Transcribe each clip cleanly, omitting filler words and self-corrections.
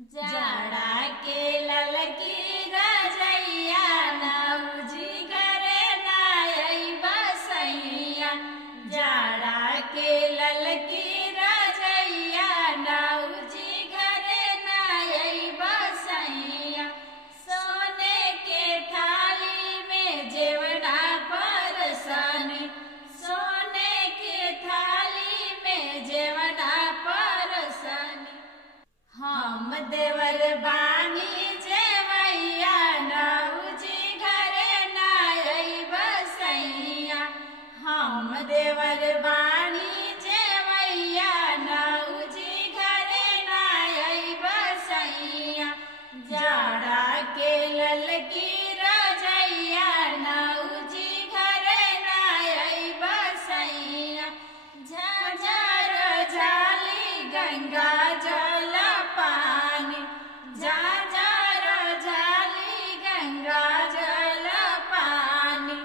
जाड़ा के ललकी रजैया नौजी करे नाई बसैया। जाड़ा के ललकी रजैया नौजी करे नाई बसैया। सोने के थाली में जेवना परसनी, सोने के थाली में जेवना परसनी। हम देवर बानी जेवैया नौजी घरे नाई बसैया। हम देवर बानी जेवैया नौजी घरे नाई बसैया। जाड़ा के ललकी रजैया नौजी घरे नाई बसैया। झझर झाली गंगा जल पानी, झझर झाली गंगा जल पानी।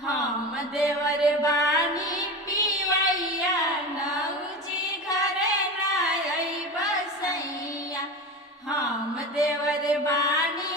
हम देवर बानी पीवैया नौजी घरे नाई बसैया। हम देवर बानी